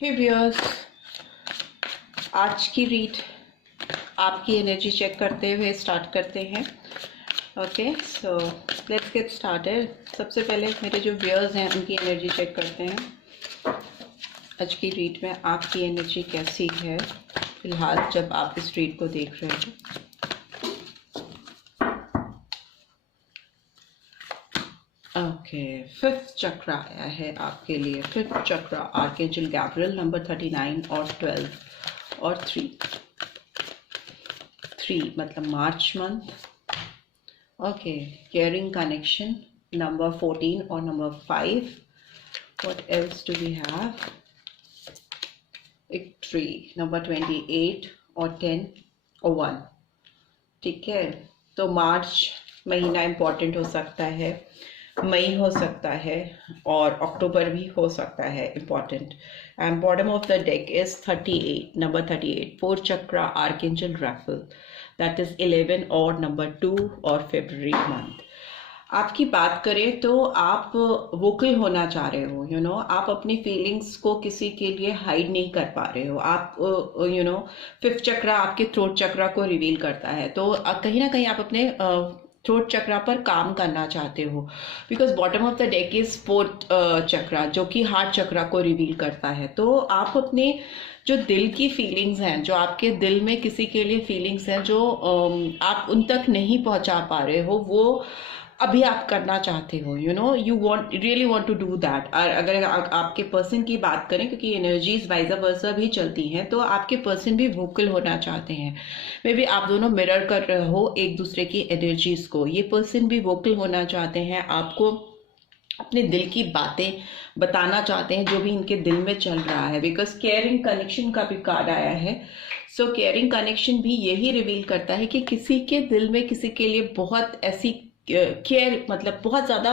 हे viewers, आज की read आपकी एनर्जी चेक करते हुए स्टार्ट करते हैं। Okay, so let's get started. सबसे पहले मेरे जो व्यूअर्स हैं उनकी एनर्जी चेक करते हैं। आज की रीड में आपकी एनर्जी कैसी है फिलहाल जब आप इस रीड को देख रहे हो। ओके, फिफ्थ चक्र आया है आपके लिए। फिफ्थ चक्र आर्कएंजल गैब्रियल, नंबर 39 और 12 और 3 मतलब March month. Okay, caring connection, number 14 और number 5। What else do we have? एक ट्री, नंबर 28 और 10 और 1। ठीक है, तो मार्च महीना इम्पॉर्टेंट हो सकता है, मई हो सकता है और अक्टूबर भी हो सकता है important. And bottom of the deck is 38, number 38, four chakra archangel Raphael, that is 11 और नंबर 2 और फरवरी मंथ। आपकी बात करें तो आप वोकल होना चाह रहे हो, आप अपनी फीलिंग्स को किसी के लिए हाइड नहीं कर पा रहे हो। आप फिफ्थ चक्रा आपके थ्रोट चक्रा को रिवील करता है, तो कहीं ना कहीं आप अपने थ्रोट चक्रा पर काम करना चाहते हो, because bottom of the deck is fourth chakra जो कि हार्ट चक्रा को रिवील करता है। तो आप अपने जो दिल की फीलिंग्स हैं, जो आपके दिल में किसी के लिए फीलिंग्स हैं, जो आप उन तक नहीं पहुंचा पा रहे हो, वो अभी आप करना चाहते हो। You want, really want to do that. और अगर आपके पर्सन की बात करें, क्योंकि एनर्जीज वाइज वर्सा भी चलती हैं, तो आपके पर्सन भी वोकल होना चाहते हैं। मे बी आप दोनों मिरर कर रहे हो एक दूसरे की एनर्जीज को। ये पर्सन भी वोकल होना चाहते हैं, आपको अपने दिल की बातें बताना चाहते हैं जो भी इनके दिल में चल रहा है, बिकॉज केयरिंग कनेक्शन का भी कार्ड आया है। सो केयरिंग कनेक्शन भी यही रिवील करता है कि किसी के दिल में किसी के लिए बहुत ऐसी केयर, मतलब बहुत ज्यादा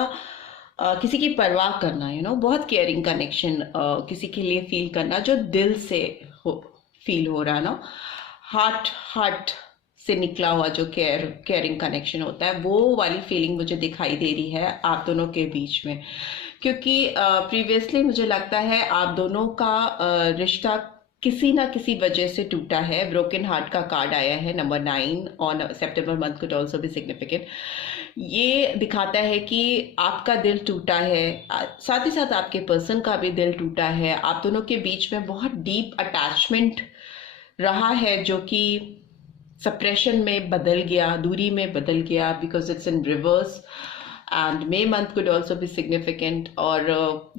किसी की परवाह करना, बहुत केयरिंग कनेक्शन किसी के लिए फील करना, जो दिल से फील हो रहा ना, हार्ट से निकला हुआ जो केयरिंग कनेक्शन होता है, वो वाली फीलिंग मुझे दिखाई दे रही है आप दोनों के बीच में। क्योंकि प्रीवियसली मुझे लगता है आप दोनों का रिश्ता किसी ना किसी वजह से टूटा है। ब्रोकन हार्ट का कार्ड आया है, नंबर 9 और सितंबर मंथ कुड ऑल्सो भी सिग्निफिकेंट। ये दिखाता है कि आपका दिल टूटा है, साथ ही साथ आपके पर्सन का भी दिल टूटा है। आप दोनों के बीच में बहुत डीप अटैचमेंट रहा है, जो कि सप्रेशन में बदल गया, दूरी में बदल गया, because it's in reverse. And May month could also भी सिग्निफिकेंट। और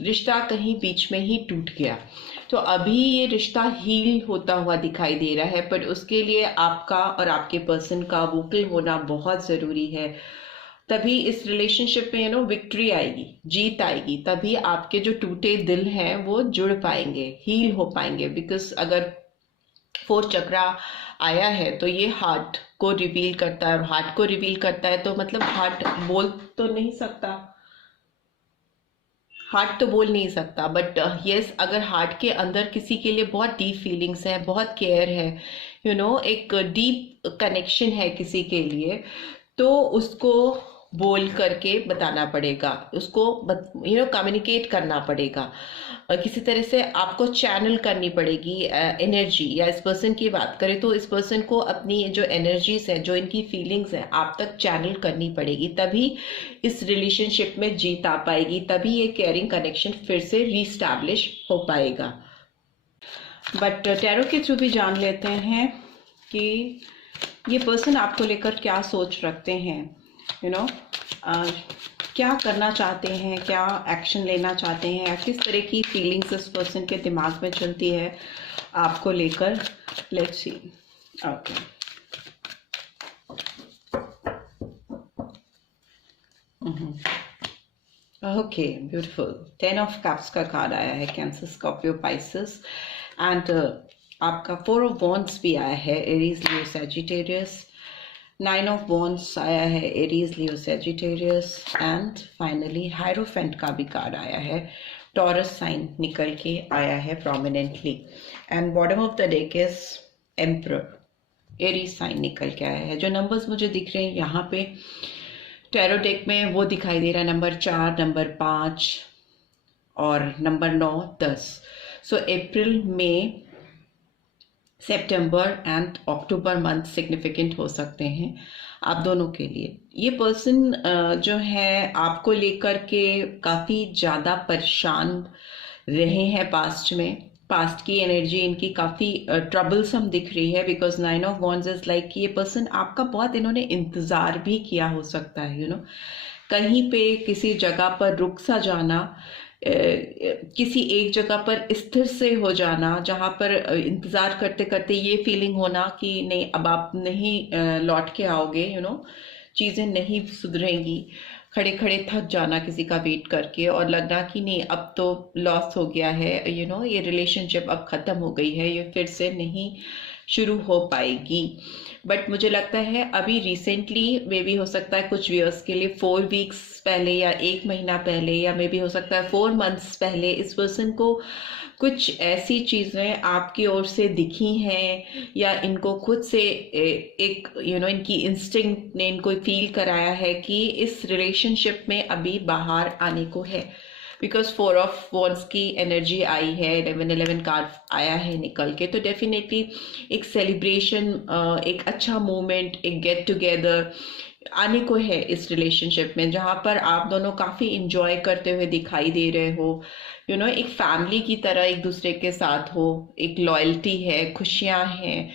रिश्ता कहीं बीच में ही टूट गया, तो अभी ये रिश्ता हील होता हुआ दिखाई दे रहा है। पर उसके लिए आपका और आपके पर्सन का वोकल होना बहुत ज़रूरी है। तभी इस रिलेशनशिप में विक्ट्री आएगी, जीत आएगी। तभी आपके जो टूटे दिल हैं वो जुड़ पाएंगे, हील हो पाएंगे। बिकॉज अगर फोर्थ चक्रा आया है तो ये हार्ट को रिवील करता है, और हार्ट को रिवील करता है तो मतलब हार्ट बोल तो नहीं सकता, हार्ट तो बोल नहीं सकता, बट यस, अगर हार्ट के अंदर किसी के लिए बहुत डीप फीलिंग्स है, बहुत केयर है, एक डीप कनेक्शन है किसी के लिए, तो उसको बोल करके बताना पड़ेगा, उसको कम्युनिकेट करना पड़ेगा। किसी तरह से आपको चैनल करनी पड़ेगी एनर्जी। या इस पर्सन की बात करें तो इस पर्सन को अपनी जो एनर्जीज है, जो इनकी फीलिंग्स है, आप तक चैनल करनी पड़ेगी। तभी इस रिलेशनशिप में जीत आ पाएगी, तभी ये केयरिंग कनेक्शन फिर से रीस्टैब्लिश हो पाएगा। बट टैरो के थ्रू भी जान लेते हैं कि ये पर्सन आपको लेकर क्या सोच रखते हैं, क्या करना चाहते हैं, क्या एक्शन लेना चाहते हैं, किस तरह की फीलिंग्स इस पर्सन के दिमाग में चलती है आपको लेकर। Let's see. Okay, okay, beautiful. 10 of cups का कार्ड आया है, कैंसर, स्कॉर्पियो, पाइसेस। एंड आपका 4 ऑफ वॉन्ड्स भी आया है, Aries, Leo, Sagittarius. 9 of wands आया है, Aries, Leo, Sagittarius. And finally hierophant का भी कार्ड आया है, टॉरस साइन निकल के आया है prominently. And bottom of the deck is emperor, Aries sign निकल के आया है। जो नंबर्स मुझे दिख रहे हैं यहाँ पे टैरो डेक में, वो दिखाई दे रहा है नंबर 4, नंबर 5 और number 9, 10। So April, May, September and October month significant हो सकते हैं आप दोनों के लिए। ये पर्सन जो है आपको लेकर के काफ़ी ज़्यादा परेशान रहे हैं पास्ट में। पास्ट की एनर्जी इनकी काफ़ी ट्रबलसम दिख रही है, because 9 of wands is like ये पर्सन आपका बहुत इन्होंने इंतज़ार भी किया हो सकता है, यू नो कहीं पे किसी जगह पर रुक सा जाना, किसी एक जगह पर स्थिर से हो जाना, जहाँ पर इंतज़ार करते करते ये फीलिंग होना कि नहीं अब आप नहीं लौट के आओगे, यू नो चीज़ें नहीं सुधरेंगी, खड़े खड़े थक जाना किसी का वेट करके और लगना कि नहीं अब तो लॉस हो गया है, यू नो ये रिलेशनशिप अब ख़त्म हो गई है, ये फिर से नहीं शुरू हो पाएगी। बट मुझे लगता है अभी रिसेंटली मे बी हो सकता है कुछ व्यूअर्स के लिए 4 वीक्स पहले या 1 महीना पहले या मे बी हो सकता है 4 मंथ्स पहले इस पर्सन को कुछ ऐसी चीज़ें आपकी ओर से दिखी हैं या इनको खुद से एक यू नो इनकी इंस्टिंक्ट ने इनको फील कराया है कि इस रिलेशनशिप में अभी बाहर आने को है। बिकॉज 4 ऑफ वॉन्ड्स की एनर्जी आई है, 11 कार्ड आया है निकल के, तो डेफिनेटली एक सेलिब्रेशन, एक अच्छा मोमेंट, एक गेट टुगेदर आने को है इस रिलेशनशिप में, जहाँ पर आप दोनों काफ़ी इंजॉय करते हुए दिखाई दे रहे हो, यू नो एक फैमिली की तरह एक दूसरे के साथ हो, एक लॉयल्टी है, खुशियाँ हैं,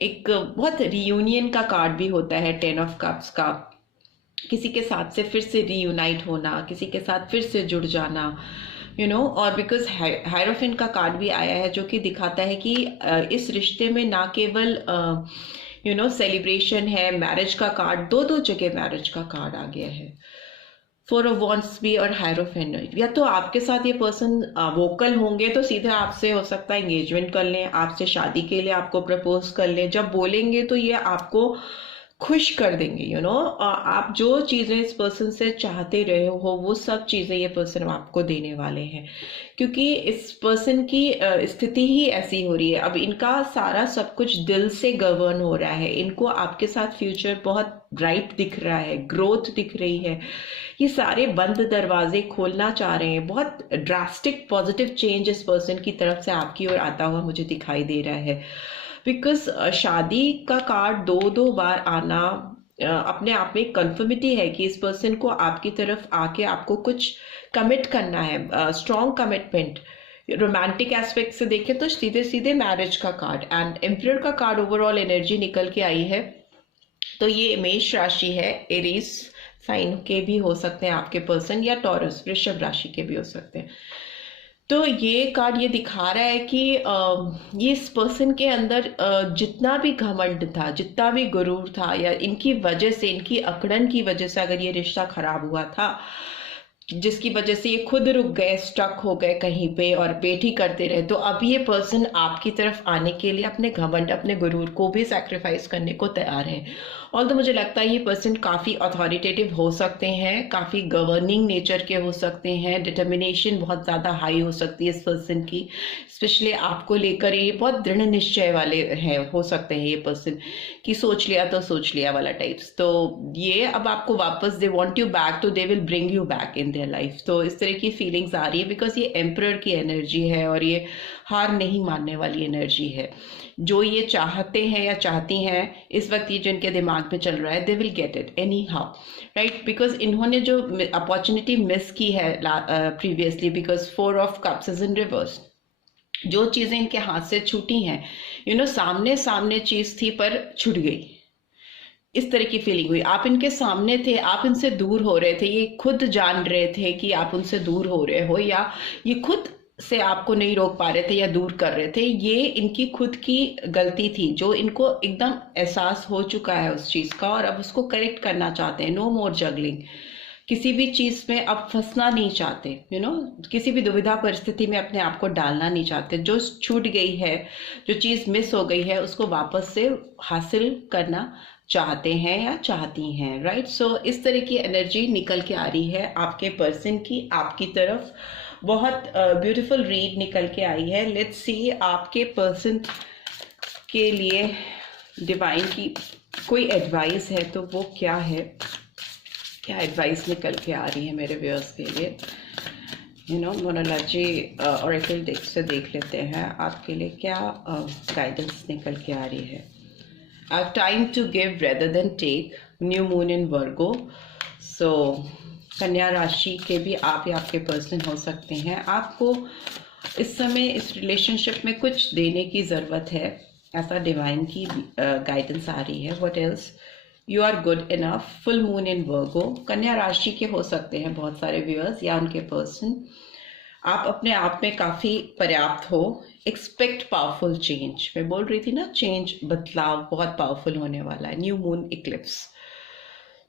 एक बहुत रियूनियन का कार्ड भी होता है 10 ऑफ कप्स का, किसी के साथ से फिर से रीयूनाइट होना, किसी के साथ फिर से जुड़ जाना, यू नो और बिकॉज हायरोफेंट का कार्ड भी आया है जो कि दिखाता है कि इस रिश्ते में ना केवल यू नो सेलिब्रेशन है, मैरिज का कार्ड, दो जगह मैरिज का कार्ड आ गया है, 4 ऑफ वॉन्ड्स भी और हायरोफेंट। या तो आपके साथ ये पर्सन वोकल होंगे तो सीधे आपसे हो सकता है एंगेजमेंट कर लें, आपसे शादी के लिए आपको प्रपोज कर लें, जब बोलेंगे तो ये आपको खुश कर देंगे, यू नो आप जो चीज़ें इस पर्सन से चाहते रहे हो वो सब चीज़ें ये पर्सन आपको देने वाले हैं, क्योंकि इस पर्सन की स्थिति ही ऐसी हो रही है। अब इनका सारा सब कुछ दिल से गवर्न हो रहा है, इनको आपके साथ फ्यूचर बहुत ब्राइट दिख रहा है, ग्रोथ दिख रही है, ये सारे बंद दरवाजे खोलना चाह रहे हैं, बहुत ड्रास्टिक पॉजिटिव चेंज इस पर्सन की तरफ से आपकी ओर आता हुआ मुझे दिखाई दे रहा है। बिकॉज शादी का कार्ड दो बार आना अपने आप में कंफर्मिटी है कि इस पर्सन को आपकी तरफ आके आपको कुछ कमिट करना है, स्ट्रॉन्ग कमिटमेंट। रोमांटिक एस्पेक्ट से देखें तो सीधे सीधे मैरिज का कार्ड एंड एम्परर का कार्ड ओवरऑल एनर्जी निकल के आई है। तो ये मेष राशि है, एरीज साइन के भी हो सकते हैं आपके पर्सन, या टॉरस वृषभ राशि के भी हो सकते हैं। तो ये कार्ड ये दिखा रहा है कि ये इस पर्सन के अंदर जितना भी घमंड था, जितना भी गुरूर था, या इनकी वजह से, इनकी अकड़न की वजह से अगर ये रिश्ता खराब हुआ था, जिसकी वजह से ये खुद रुक गए, स्टक हो गए कहीं पे और वेट ही करते रहे, तो अब ये पर्सन आपकी तरफ आने के लिए अपने घमंड, अपने गुरूर को भी सैक्रिफाइस करने को तैयार है। और तो मुझे लगता है ये पर्सन काफ़ी अथॉरिटेटिव हो सकते हैं, काफ़ी गवर्निंग नेचर के हो सकते हैं, डिटर्मिनेशन बहुत ज़्यादा हाई हो सकती है इस पर्सन की, स्पेशली आपको लेकर ये बहुत दृढ़ निश्चय वाले हैं, हो सकते हैं ये पर्सन कि सोच लिया तो सोच लिया वाला टाइप्स। तो ये अब आपको वापस, दे वांट यू बैक, तो they will bring you back in their life. तो इस तरह की फीलिंग्स आ रही है, बिकॉज ये एम्परर की एनर्जी है और ये हार नहीं मानने वाली एनर्जी है। जो ये चाहते हैं या चाहती हैं इस वक्त, ये जो इनके दिमाग में चल रहा है, they will get it any how, right. Because इन्होंने जो अपॉर्चुनिटी मिस की है previously, because 4 of cups is in reverse, जो चीज़ें इनके हाथ से छूटी हैं, यू नो सामने सामने चीज़ थी पर छूट गई, इस तरह की फीलिंग हुई। आप इनके सामने थे, आप इनसे दूर हो रहे थे, ये खुद जान रहे थे कि आप उनसे दूर हो रहे हो, या ये खुद से आपको नहीं रोक पा रहे थे या दूर कर रहे थे। ये इनकी खुद की गलती थी जो इनको एकदम एहसास हो चुका है उस चीज़ का, और अब उसको करेक्ट करना चाहते हैं। नो मोर जगलिंग, किसी भी चीज़ में अब फंसना नहीं चाहते, यू नो किसी भी दुविधा परिस्थिति में अपने आप को डालना नहीं चाहते। जो छूट गई है, जो चीज़ मिस हो गई है, उसको वापस से हासिल करना चाहते हैं या चाहती हैं, राइट। सो इस तरह की एनर्जी निकल के आ रही है आपके पर्सन की आपकी तरफ। बहुत ब्यूटीफुल रीड निकल के आई है। लेट्स सी आपके पर्सन के लिए डिवाइन की कोई एडवाइस है तो वो क्या है, क्या एडवाइस निकल के आ रही है मेरे व्यूअर्स के लिए। मोनालॉजी ऑरेकल डेक से देख लेते हैं आपके लिए क्या गाइडेंस निकल के आ रही है। Time to give rather than take, new moon in Virgo. So कन्या राशि के भी आप या आपके पर्सन हो सकते हैं। आपको इस समय इस रिलेशनशिप में कुछ देने की ज़रूरत है, ऐसा डिवाइन की गाइडेंस आ रही है। What else, you are good enough, full moon in Virgo. कन्या राशि के हो सकते हैं बहुत सारे व्यूअर्स या उनके पर्सन। आप अपने आप में काफ़ी पर्याप्त हो। एक्सपेक्ट पावरफुल चेंज, मैं बोल रही थी ना, चेंज, बदलाव बहुत पावरफुल होने वाला है। New moon Eclipse.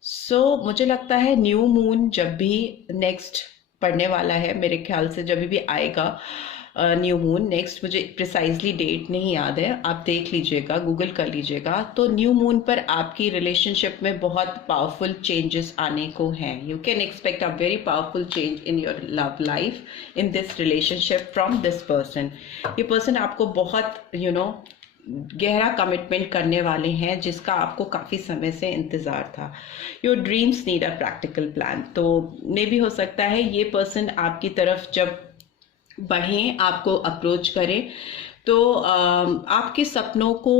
सो मुझे लगता है न्यू मून जब भी नेक्स्ट पड़ने वाला है, मेरे ख्याल से जब भी आएगा न्यू मून नेक्स्ट, मुझे प्रिसाइजली डेट नहीं याद है, आप देख लीजिएगा, गूगल कर लीजिएगा। तो न्यू मून पर आपकी रिलेशनशिप में बहुत पावरफुल चेंजेस आने को हैं। You can expect a very powerful change in your love life, in this relationship from this person. ये पर्सन आपको बहुत गहरा कमिटमेंट करने वाले हैं, जिसका आपको काफ़ी समय से इंतज़ार था। Your dreams need a practical plan. तो मे भी हो सकता है ये पर्सन आपकी तरफ जब बढ़ें, आपको अप्रोच करें, तो आपके सपनों को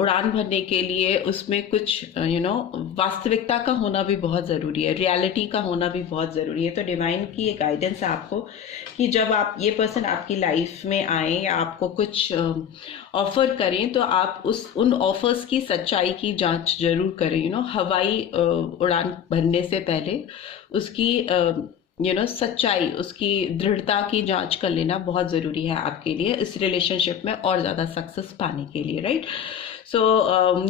उड़ान भरने के लिए उसमें कुछ वास्तविकता का होना भी बहुत ज़रूरी है, रियलिटी का होना भी बहुत ज़रूरी है। तो डिवाइन की ये गाइडेंस है आपको कि जब आप ये पर्सन आपकी लाइफ में आए या आपको कुछ ऑफर करें, तो आप उन ऑफर्स की सच्चाई की जांच जरूर करें। हवाई उड़ान भरने से पहले उसकी सच्चाई, उसकी दृढ़ता की जांच कर लेना बहुत ज़रूरी है आपके लिए इस रिलेशनशिप में और ज़्यादा सक्सेस पाने के लिए, right. So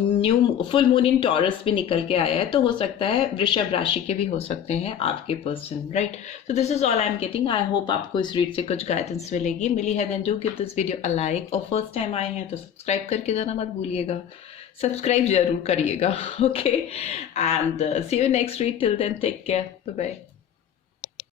new full moon इन टॉरस भी निकल के आया है, तो हो सकता है वृषभ राशि के भी हो सकते हैं आपके person, right. So this is all I am getting. I hope आपको इस रीड से कुछ गाइडेंस मिलेगी। मिली है then do give this video a like, और फर्स्ट टाइम आए हैं तो सब्सक्राइब करके जाना मत भूलिएगा, सब्सक्राइब जरूर करिएगा, okay. And see you next read, till then take care, bye bye.